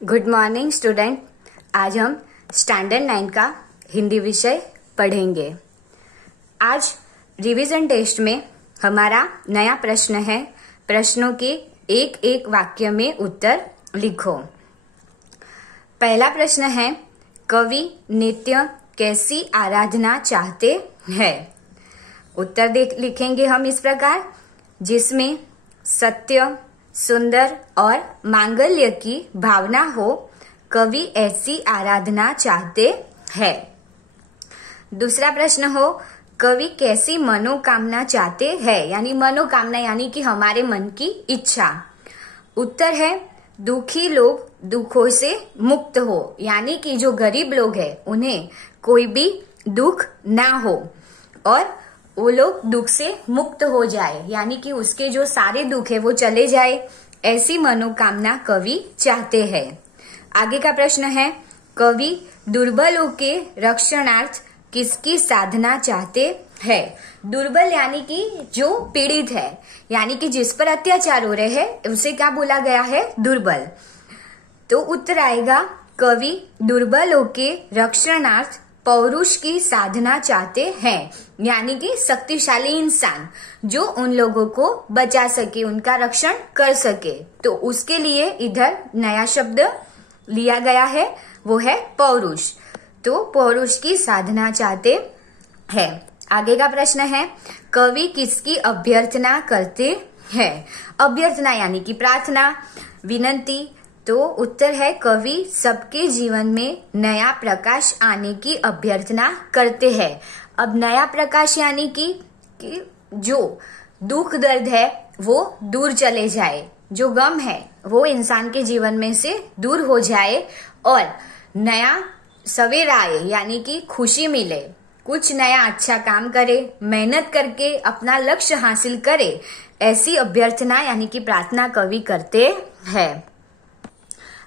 Good morning student. आज हम standard 9 का हिंदी विषय पढ़ेंगे। आज रिवीजन टेस्ट में हमारा नया प्रश्न है। प्रश्नों के एक एक वाक्य में उत्तर लिखो। पहला प्रश्न है, कवि नित्य कैसी आराधना चाहते हैं? उत्तर लिखेंगे हम इस प्रकार, जिसमें सत्य, सुंदर और मांगल्य की भावना हो, कवि ऐसी आराधना चाहते हैं। दूसरा प्रश्न हो, कवि कैसी मनोकामना चाहते हैं? यानी मनोकामना यानी कि हमारे मन की इच्छा। उत्तर है, दुखी लोग दुखों से मुक्त हो, यानी कि जो गरीब लोग हैं उन्हें कोई भी दुख ना हो और वो लोग दुख से मुक्त हो जाए, यानी कि उसके जो सारे दुख है वो चले जाए, ऐसी मनोकामना कवि चाहते हैं। आगे का प्रश्न है, कवि दुर्बलों के रक्षणार्थ किसकी साधना चाहते हैं? दुर्बल यानी कि जो पीड़ित है, यानी कि जिस पर अत्याचार हो रहे हैं उसे क्या बोला गया है? दुर्बल। तो उत्तर आएगा, कवि दुर्बलों के रक्षणार्थ पौरुष की साधना चाहते हैं, यानी कि शक्तिशाली इंसान जो उन लोगों को बचा सके, उनका रक्षण कर सके। तो उसके लिए इधर नया शब्द लिया गया है, वो है पौरुष। तो पौरुष की साधना चाहते हैं। आगे का प्रश्न है, कवि किसकी अभ्यर्थना करते हैं? अभ्यर्थना यानी कि प्रार्थना, विनंती। तो उत्तर है, कवि सबके जीवन में नया प्रकाश आने की अभ्यर्थना करते हैं। अब नया प्रकाश यानी कि जो दुख दर्द है वो दूर चले जाए, जो गम है वो इंसान के जीवन में से दूर हो जाए और नया सवेरा आए, यानी कि खुशी मिले, कुछ नया अच्छा काम करे, मेहनत करके अपना लक्ष्य हासिल करे, ऐसी अभ्यर्थना यानी कि प्रार्थना कवि करते हैं।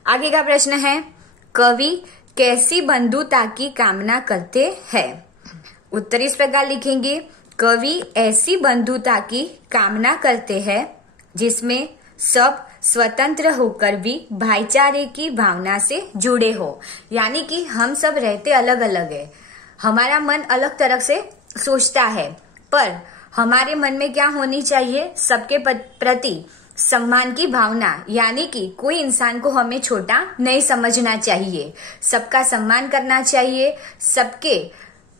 आगे का प्रश्न है, कवि कैसी बंधुता की कामना करते हैं? उत्तर इस प्रकार लिखेंगे, कवि ऐसी बंधुता की कामना करते हैं जिसमें सब स्वतंत्र होकर भी भाईचारे की भावना से जुड़े हो, यानी कि हम सब रहते अलग अलग है, हमारा मन अलग तरह से सोचता है, पर हमारे मन में क्या होनी चाहिए? सबके प्रति सम्मान की भावना, यानी कि कोई इंसान को हमें छोटा नहीं समझना चाहिए, सबका सम्मान करना चाहिए, सबके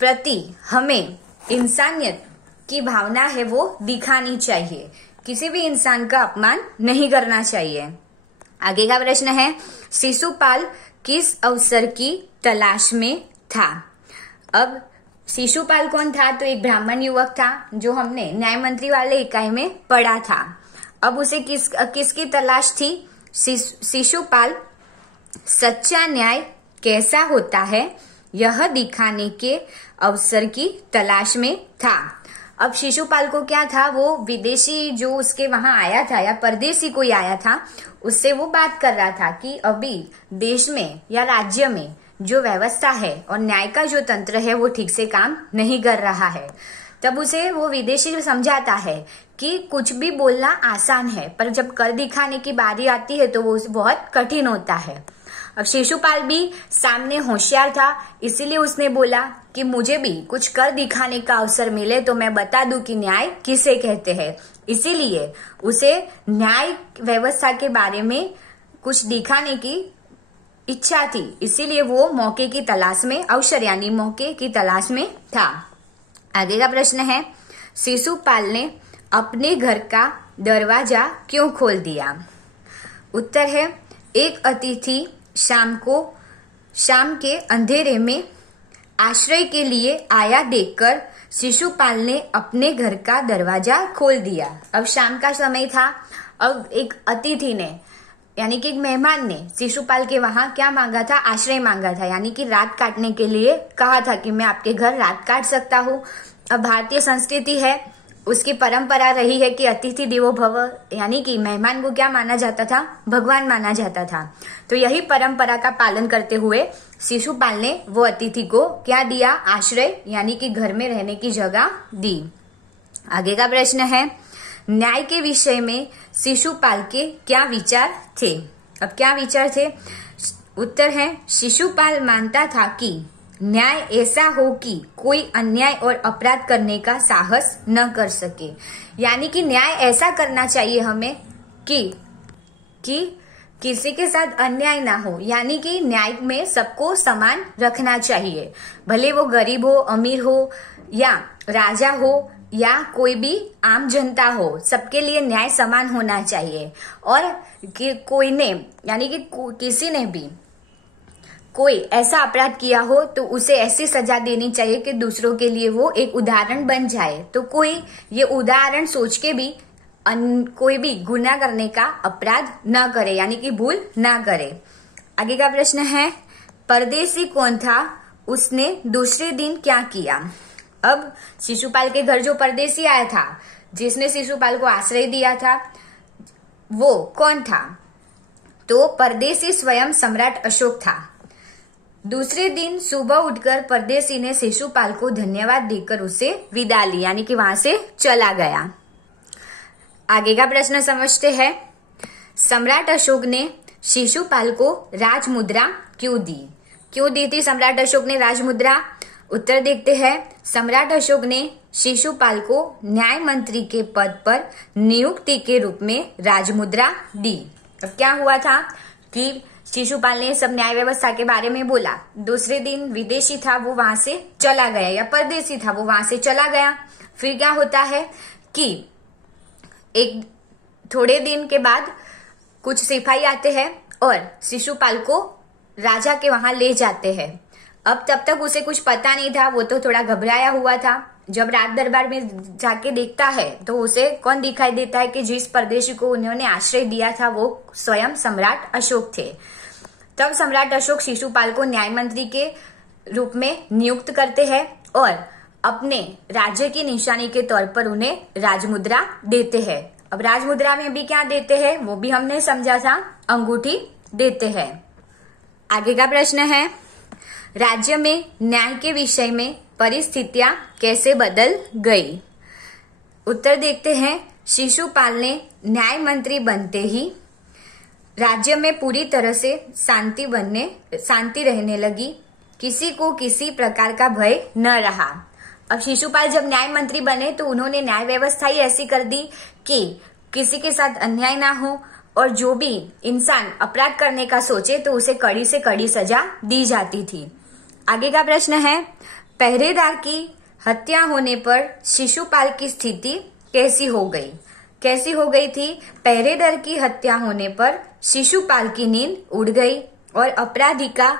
प्रति हमें इंसानियत की भावना है वो दिखानी चाहिए, किसी भी इंसान का अपमान नहीं करना चाहिए। आगे का प्रश्न है, शिशुपाल किस अवसर की तलाश में था? अब शिशुपाल कौन था? तो एक ब्राह्मण युवक था जो हमने न्याय मंत्री वाले इकाई में पढ़ा था। अब उसे किसकी तलाश थी? शिशुपाल सच्चा न्याय कैसा होता है यह दिखाने के अवसर की तलाश में था। अब शिशुपाल को क्या था, वो विदेशी जो उसके वहां आया था या परदेशी कोई आया था, उससे वो बात कर रहा था कि अभी देश में या राज्य में जो व्यवस्था है और न्याय का जो तंत्र है वो ठीक से काम नहीं कर रहा है। तब उसे वो विदेशी समझाता है कि कुछ भी बोलना आसान है, पर जब कर दिखाने की बारी आती है तो वो बहुत कठिन होता है। अब शिशुपाल भी सामने होशियार था, इसीलिए उसने बोला कि मुझे भी कुछ कर दिखाने का अवसर मिले तो मैं बता दूं कि न्याय किसे कहते हैं। इसीलिए उसे न्याय व्यवस्था के बारे में कुछ दिखाने की इच्छा थी, इसीलिए वो मौके की तलाश में, अवसर यानी मौके की तलाश में था। आगे का प्रश्न है, शिशुपाल ने अपने घर का दरवाजा क्यों खोल दिया? उत्तर है, एक अतिथि शाम के अंधेरे में आश्रय के लिए आया देखकर शिशुपाल ने अपने घर का दरवाजा खोल दिया। अब शाम का समय था, अब एक अतिथि ने यानी कि एक मेहमान ने शिशुपाल के वहां क्या मांगा था? आश्रय मांगा था, यानी कि रात काटने के लिए कहा था कि मैं आपके घर रात काट सकता हूँ। अब भारतीय संस्कृति है, उसकी परंपरा रही है कि अतिथि देवो भव, यानी कि मेहमान को क्या माना जाता था? भगवान माना जाता था। तो यही परंपरा का पालन करते हुए शिशुपाल ने वो अतिथि को क्या दिया? आश्रय, यानी कि घर में रहने की जगह दी। आगे का प्रश्न है, न्याय के विषय में शिशुपाल के क्या विचार थे? अब क्या विचार थे? उत्तर है, शिशुपाल मानता था कि न्याय ऐसा हो कि कोई अन्याय और अपराध करने का साहस न कर सके। यानी कि न्याय ऐसा करना चाहिए हमें कि किसी के साथ अन्याय ना हो, यानी कि न्याय में सबको समान रखना चाहिए, भले वो गरीब हो, अमीर हो, या राजा हो, या कोई भी आम जनता हो, सबके लिए न्याय समान होना चाहिए। और कि कोई ने, यानी कि किसी ने भी कोई ऐसा अपराध किया हो तो उसे ऐसी सजा देनी चाहिए कि दूसरों के लिए वो एक उदाहरण बन जाए। तो कोई ये उदाहरण सोच के भी कोई भी गुनाह करने का अपराध ना करे, यानी कि भूल ना करे। आगे का प्रश्न है, परदेसी कौन था, उसने दूसरे दिन क्या किया? अब शिशुपाल के घर जो परदेसी आया था, जिसने शिशुपाल को आश्रय दिया था, वो कौन था? तो परदेसी स्वयं सम्राट अशोक था। दूसरे दिन सुबह उठकर परदेसी ने शिशुपाल को धन्यवाद देकर उसे विदा ली, यानी कि वहां से चला गया। आगे का प्रश्न समझते हैं। सम्राट अशोक ने शिशुपाल को राजमुद्रा क्यों दी? क्यों दी थी सम्राट अशोक ने राजमुद्रा? उत्तर देखते हैं। सम्राट अशोक ने शिशुपाल को न्याय मंत्री के पद पर नियुक्ति के रूप में राजमुद्रा दी। अब क्या हुआ था कि शिशुपाल ने सब न्याय व्यवस्था के बारे में बोला। दूसरे दिन विदेशी था वो वहां से चला गया, या परदेसी था वो वहां से चला गया। फिर क्या होता है कि एक थोड़े दिन के बाद कुछ सिपाही आते हैं और शिशुपाल को राजा के वहां ले जाते हैं। अब तब तक उसे कुछ पता नहीं था, वो तो थोड़ा घबराया हुआ था। जब राज दरबार में जाके देखता है तो उसे कौन दिखाई देता है कि जिस परदेशी को उन्होंने आश्रय दिया था वो स्वयं सम्राट अशोक थे। तब सम्राट अशोक शिशुपाल को न्याय मंत्री के रूप में नियुक्त करते हैं और अपने राज्य की निशानी के तौर पर उन्हें राजमुद्रा देते हैं। अब राजमुद्रा में भी क्या देते हैं वो भी हमने समझा था, अंगूठी देते हैं। आगे का प्रश्न है, राज्य में न्याय के विषय में परिस्थितियां कैसे बदल गई? उत्तर देखते हैं। शिशुपाल ने न्याय मंत्री बनते ही राज्य में पूरी तरह से शांति रहने लगी, किसी को किसी प्रकार का भय न रहा। अब शिशुपाल जब न्याय मंत्री बने तो उन्होंने न्याय व्यवस्था ही ऐसी कर दी कि किसी के साथ अन्याय ना हो, और जो भी इंसान अपराध करने का सोचे तो उसे कड़ी से कड़ी सजा दी जाती थी। आगे का प्रश्न है, पहरेदार की हत्या होने पर शिशुपाल की स्थिति कैसी हो गई? कैसी हो गई थी? पहरेदार की हत्या होने पर शिशुपाल की नींद उड़ गई और अपराधी का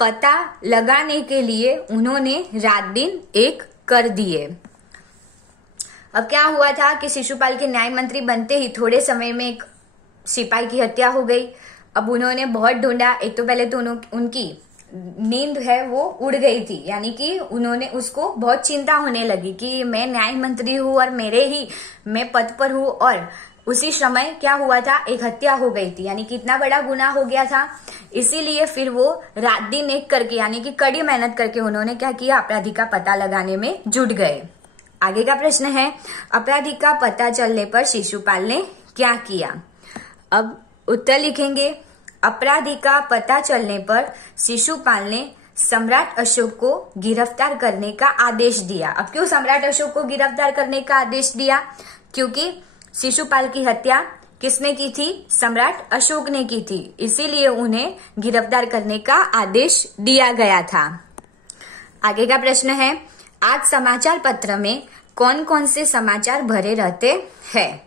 पता लगाने के लिए उन्होंने रात दिन एक कर दिए। अब क्या हुआ था कि शिशुपाल के न्याय मंत्री बनते ही थोड़े समय में एक सिपाही की हत्या हो गई। अब उन्होंने बहुत ढूंढा, एक तो पहले तो उनकी नींद है वो उड़ गई थी, यानी कि उन्होंने उसको बहुत चिंता होने लगी कि मैं न्याय मंत्री हूँ और मैं पद पर हूँ, और उसी समय क्या हुआ था, एक हत्या हो गई थी, यानी कि इतना बड़ा गुनाह हो गया था। इसीलिए फिर वो रात दिन एक करके, यानी कि कड़ी मेहनत करके उन्होंने क्या किया, अपराधी का पता लगाने में जुट गए। आगे का प्रश्न है, अपराधी का पता चलने पर शिशुपाल ने क्या किया? अब उत्तर लिखेंगे। अपराधी का पता चलने पर शिशुपाल ने सम्राट अशोक को गिरफ्तार करने का आदेश दिया। अब क्यों सम्राट अशोक को गिरफ्तार करने का आदेश दिया? क्योंकि शिशुपाल की हत्या किसने की थी? सम्राट अशोक ने की थी, इसीलिए उन्हें गिरफ्तार करने का आदेश दिया गया था। आगे का प्रश्न है, आज समाचार पत्र में कौन कौन से समाचार भरे रहते हैं?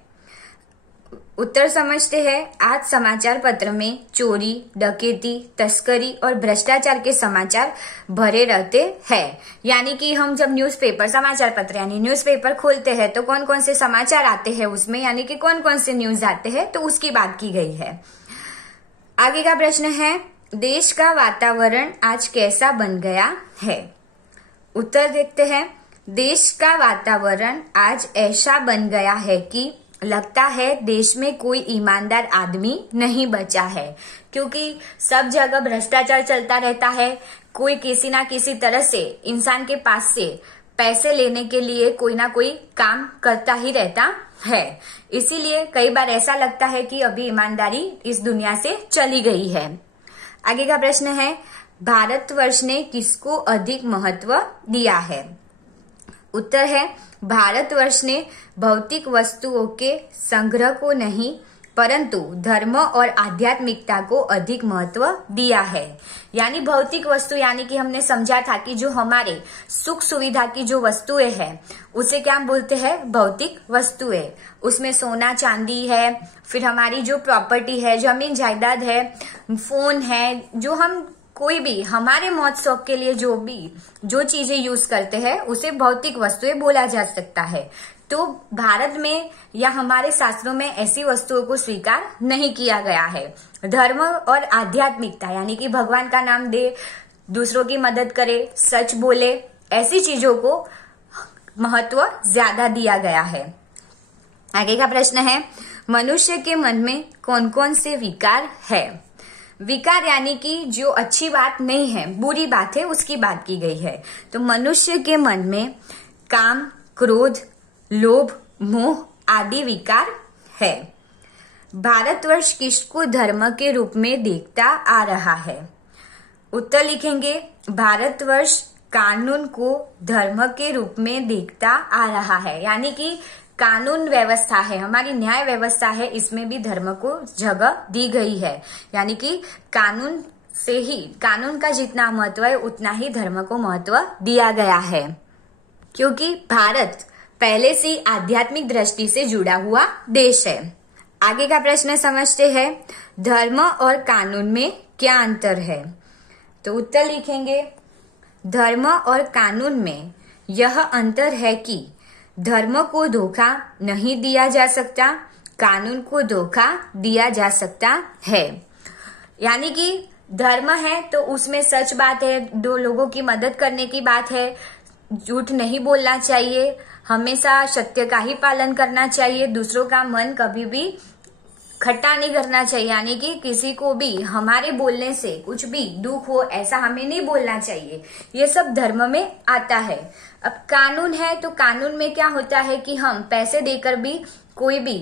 उत्तर समझते हैं। आज समाचार पत्र में चोरी, डकैती, तस्करी और भ्रष्टाचार के समाचार भरे रहते हैं। यानी कि हम जब न्यूज़पेपर, समाचार पत्र यानी न्यूज़पेपर खोलते हैं तो कौन कौन से समाचार आते हैं उसमें, यानी कि कौन कौन से न्यूज आते हैं, तो उसकी बात की गई है। आगे का प्रश्न है, देश का वातावरण आज कैसा बन गया है? उत्तर देखते हैं। देश का वातावरण आज ऐसा बन गया है कि लगता है देश में कोई ईमानदार आदमी नहीं बचा है, क्योंकि सब जगह भ्रष्टाचार चलता रहता है। कोई किसी ना किसी तरह से इंसान के पास से पैसे लेने के लिए कोई ना कोई काम करता ही रहता है। इसीलिए कई बार ऐसा लगता है कि अभी ईमानदारी इस दुनिया से चली गई है। आगे का प्रश्न है, भारतवर्ष ने किसको अधिक महत्व दिया है? उत्तर है, भारतवर्ष ने भौतिक वस्तुओं के संग्रह को नहीं परंतु धर्म और आध्यात्मिकता को अधिक महत्व दिया है। यानी भौतिक वस्तु, यानी कि हमने समझा था कि जो हमारे सुख सुविधा की जो वस्तुएं हैं उसे क्या बोलते हैं? भौतिक वस्तुएं। उसमें सोना चांदी है, फिर हमारी जो प्रॉपर्टी है, जमीन जायदाद है, फोन है, जो हम कोई भी हमारे मौज शौक के लिए जो चीजें यूज करते हैं उसे भौतिक वस्तुएं बोला जा सकता है। तो भारत में या हमारे शास्त्रों में ऐसी वस्तुओं को स्वीकार नहीं किया गया है। धर्म और आध्यात्मिकता, यानी कि भगवान का नाम दे, दूसरों की मदद करे, सच बोले, ऐसी चीजों को महत्व ज्यादा दिया गया है। आगे का प्रश्न है, मनुष्य के मन में कौन कौन से विकार है? विकार यानी कि जो अच्छी बात नहीं है, बुरी बात है, उसकी बात की गई है। तो मनुष्य के मन में काम, क्रोध, लोभ, मोह आदि विकार है। भारतवर्ष किसको धर्म के रूप में देखता आ रहा है? उत्तर लिखेंगे, भारतवर्ष कानून को धर्म के रूप में देखता आ रहा है। यानी कि कानून व्यवस्था है, हमारी न्याय व्यवस्था है, इसमें भी धर्म को जगह दी गई है। यानी कि कानून से ही, कानून का जितना महत्व है उतना ही धर्म को महत्व दिया गया है, क्योंकि भारत पहले से आध्यात्मिक दृष्टि से जुड़ा हुआ देश है। आगे का प्रश्न समझते हैं, धर्म और कानून में क्या अंतर है? तो उत्तर लिखेंगे, धर्म और कानून में यह अंतर है कि धर्म को धोखा नहीं दिया जा सकता, कानून को धोखा दिया जा सकता है। यानी कि धर्म है तो उसमें सच बात है, दो लोगों की मदद करने की बात है, झूठ नहीं बोलना चाहिए, हमेशा सत्य का ही पालन करना चाहिए, दूसरों का मन कभी भी खट्टा नहीं करना चाहिए। यानी कि किसी को भी हमारे बोलने से कुछ भी दुख हो ऐसा हमें नहीं बोलना चाहिए। ये सब धर्म में आता है। अब कानून है तो कानून में क्या होता है कि हम पैसे देकर भी कोई भी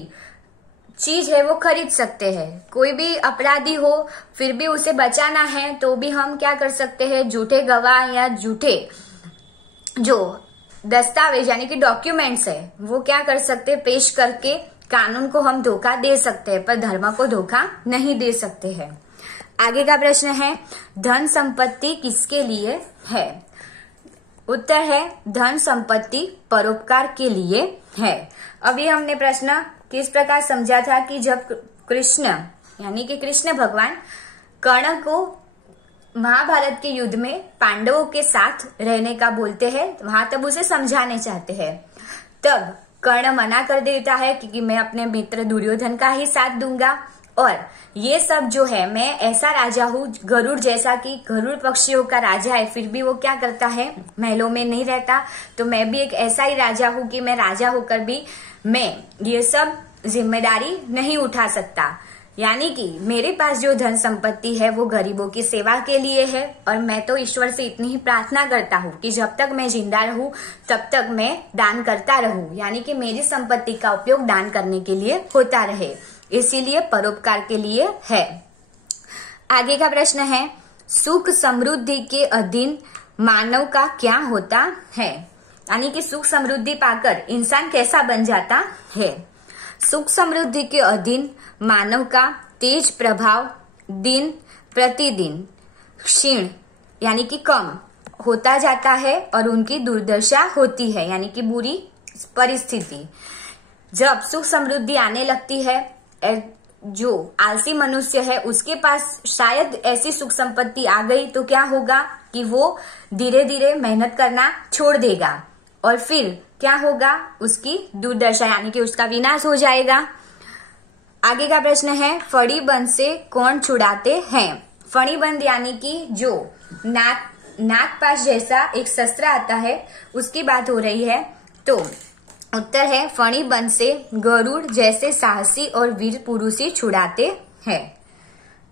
चीज है वो खरीद सकते हैं। कोई भी अपराधी हो फिर भी उसे बचाना है तो भी हम क्या कर सकते हैं, झूठे गवाह या झूठे जो दस्तावेज यानी कि डॉक्यूमेंट्स है वो क्या कर सकते हैं, पेश करके कानून को हम धोखा दे सकते हैं, पर धर्म को धोखा नहीं दे सकते हैं। आगे का प्रश्न है, धन संपत्ति किसके लिए है? उत्तर है, धन संपत्ति परोपकार के लिए है। अभी हमने प्रश्न किस प्रकार समझा था कि जब कृष्ण यानी कि कृष्ण भगवान कर्ण को महाभारत के युद्ध में पांडवों के साथ रहने का बोलते हैं, वहां तब उसे समझाने चाहते हैं, तब कर्ण मना कर देता है क्योंकि मैं अपने मित्र दुर्योधन का ही साथ दूंगा और ये सब जो है, मैं ऐसा राजा हूँ गरुड़ जैसा कि गरुड़ पक्षियों का राजा है, फिर भी वो क्या करता है, महलों में नहीं रहता। तो मैं भी एक ऐसा ही राजा हूँ कि मैं राजा होकर भी मैं ये सब जिम्मेदारी नहीं उठा सकता। यानी कि मेरे पास जो धन संपत्ति है वो गरीबों की सेवा के लिए है और मैं तो ईश्वर से इतनी ही प्रार्थना करता हूँ कि जब तक मैं जिंदा रहूं तब तक मैं दान करता रहूं। यानी कि मेरी संपत्ति का उपयोग दान करने के लिए होता रहे, इसीलिए परोपकार के लिए है। आगे का प्रश्न है, सुख समृद्धि के अधीन मानव का क्या होता है? यानी कि सुख समृद्धि पाकर इंसान कैसा बन जाता है? सुख समृद्धि के अधीन मानव का तेज प्रभाव दिन प्रतिदिन क्षीण यानी कि कम होता जाता है और उनकी दुर्दशा होती है, यानी कि बुरी परिस्थिति। जब सुख समृद्धि आने लगती है, जो आलसी मनुष्य है उसके पास शायद ऐसी सुख संपत्ति आ गई तो क्या होगा कि वो धीरे धीरे मेहनत करना छोड़ देगा और फिर क्या होगा, उसकी दुर्दशा यानी कि उसका विनाश हो जाएगा। आगे का प्रश्न है, फणीबंद से कौन छुड़ाते हैं? फणीबंद यानी कि जो नागपाश जैसा एक शस्त्र आता है उसकी बात हो रही है। तो उत्तर है, फणीबंद से गरुड़ जैसे साहसी और वीर पुरुष ही छुड़ाते हैं।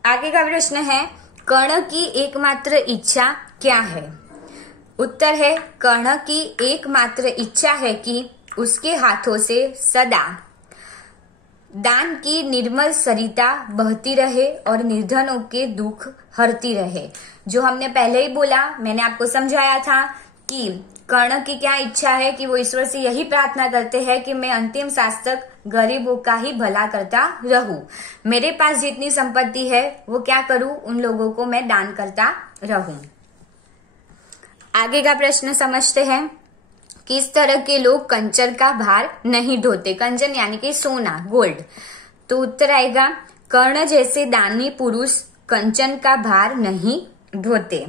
आगे का प्रश्न है, कर्ण की एकमात्र इच्छा क्या है? उत्तर है, कर्ण की एकमात्र इच्छा है कि उसके हाथों से सदा दान की निर्मल सरिता बहती रहे और निर्धनों के दुख हरती रहे। जो हमने पहले ही बोला, मैंने आपको समझाया था कि कर्ण की क्या इच्छा है कि वो ईश्वर से यही प्रार्थना करते हैं कि मैं अंतिम सांस तक गरीबों का ही भला करता रहूं। मेरे पास जितनी संपत्ति है वो क्या करूं, उन लोगों को मैं दान करता रहूं। आगे का प्रश्न समझते हैं। किस तरह के लोग कंचन का भार नहीं ढोते? कंचन यानी कि सोना, गोल्ड। तो उत्तर आएगा कर्ण जैसे दानी पुरुष कंचन का भार नहीं ढोते।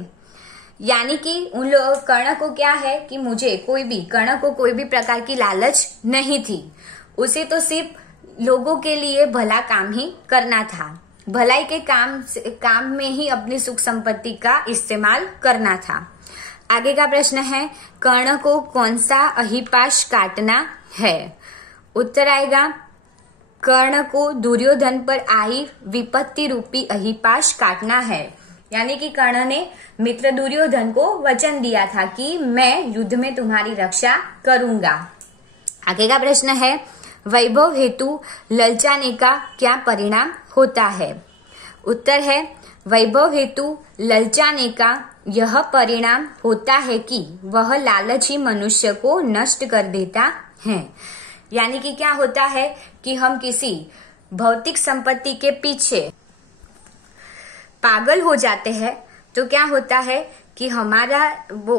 यानी कि उन लोग, कर्ण को क्या है कि कर्ण को कोई भी प्रकार की लालच नहीं थी। उसे तो सिर्फ लोगों के लिए भला काम ही करना था, भलाई के काम में ही अपनी सुख संपत्ति का इस्तेमाल करना था। आगे का प्रश्न है, कर्ण को कौन सा अहिपाश काटना है? उत्तर आएगा कर्ण को दुर्योधन पर आई विपत्ति रूपी अहिपाश काटना है। यानी कि कर्ण ने मित्र दुर्योधन को वचन दिया था कि मैं युद्ध में तुम्हारी रक्षा करूंगा। आगे का प्रश्न है, वैभव हेतु ललचाने का क्या परिणाम होता है? उत्तर है वैभव हेतु ललचाने का यह परिणाम होता है कि वह लालची मनुष्य को नष्ट कर देता है। यानी कि क्या होता है कि हम किसी भौतिक संपत्ति के पीछे पागल हो जाते हैं तो क्या होता है कि हमारा वो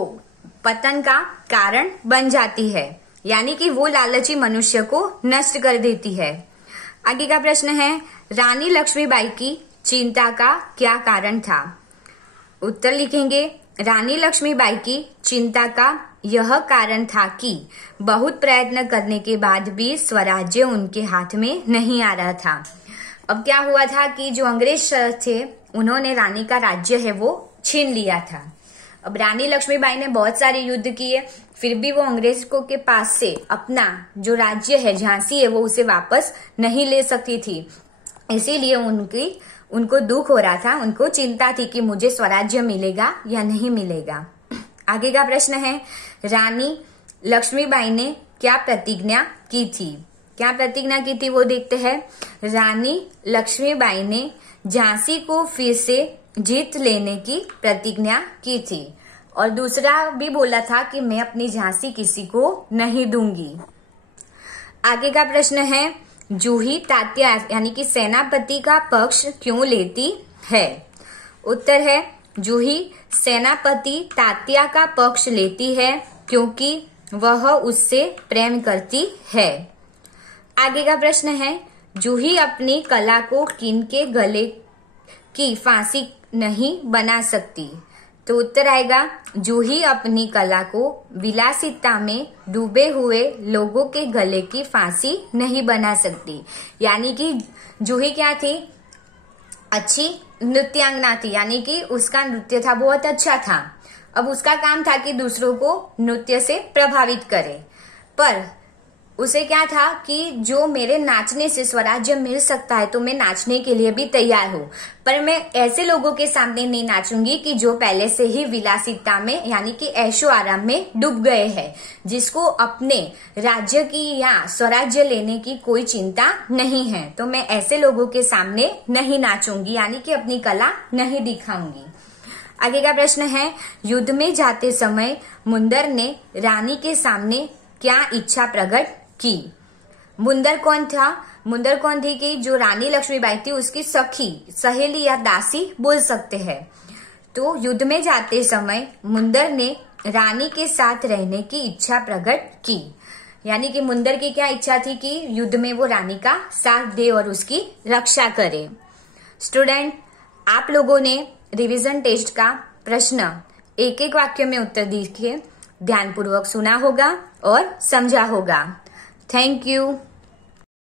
पतन का कारण बन जाती है। यानी कि वो लालची मनुष्य को नष्ट कर देती है। आगे का प्रश्न है, रानी लक्ष्मीबाई की चिंता का क्या कारण था? उत्तर लिखेंगे रानी लक्ष्मीबाई की चिंता का यह कारण था कि बहुत प्रयत्न करने के बाद भी स्वराज्य उनके हाथ में नहीं आ रहा था। अब क्या हुआ था कि जो अंग्रेज थे उन्होंने रानी का राज्य है वो छीन लिया था। अब रानी लक्ष्मीबाई ने बहुत सारे युद्ध किए, फिर भी वो अंग्रेजों के पास से अपना जो राज्य है, झांसी है, वो उसे वापस नहीं ले सकती थी। इसीलिए उनको दुख हो रहा था, उनको चिंता थी कि मुझे स्वराज्य मिलेगा या नहीं मिलेगा। आगे का प्रश्न है, रानी लक्ष्मीबाई ने क्या प्रतिज्ञा की थी? क्या प्रतिज्ञा की थी वो देखते हैं। रानी लक्ष्मीबाई ने झांसी को फिर से जीत लेने की प्रतिज्ञा की थी और दूसरा भी बोला था कि मैं अपनी झांसी किसी को नहीं दूंगी। आगे का प्रश्न है, जूही तात्या यानी कि सेनापति का पक्ष क्यों लेती है? उत्तर है जूही सेनापति तात्या का पक्ष लेती है क्योंकि वह उससे प्रेम करती है। आगे का प्रश्न है, जूही अपनी कला को किनके गले की फांसी नहीं बना सकती? तो उत्तर आएगा जूही अपनी कला को विलासिता में डूबे हुए लोगों के गले की फांसी नहीं बना सकती। यानी कि जूही क्या थी? अच्छी नृत्यांगना थी, यानी कि उसका नृत्य था बहुत अच्छा था। अब उसका काम था कि दूसरों को नृत्य से प्रभावित करे, पर उसे क्या था कि जो मेरे नाचने से स्वराज्य मिल सकता है तो मैं नाचने के लिए भी तैयार हूँ, पर मैं ऐसे लोगों के सामने नहीं नाचूंगी कि जो पहले से ही विलासिता में यानी कि ऐशो आराम में डूब गए हैं, जिसको अपने राज्य की या स्वराज्य लेने की कोई चिंता नहीं है। तो मैं ऐसे लोगों के सामने नहीं नाचूंगी, यानी कि अपनी कला नहीं दिखाऊंगी। आगे का प्रश्न है, युद्ध में जाते समय मुंदर ने रानी के सामने क्या इच्छा प्रकट की? मुंदर कौन था? मुंदर कौन थी कि जो रानी लक्ष्मीबाई थी उसकी सखी, सहेली या दासी बोल सकते हैं। तो युद्ध में जाते समय मुंदर ने रानी के साथ रहने की इच्छा प्रकट की। यानी कि मुंदर की क्या इच्छा थी कि युद्ध में वो रानी का साथ दे और उसकी रक्षा करे। स्टूडेंट, आप लोगों ने रिवीजन टेस्ट का प्रश्न एक एक वाक्य में उत्तर दीजिए, ध्यानपूर्वक सुना होगा और समझा होगा। Thank you.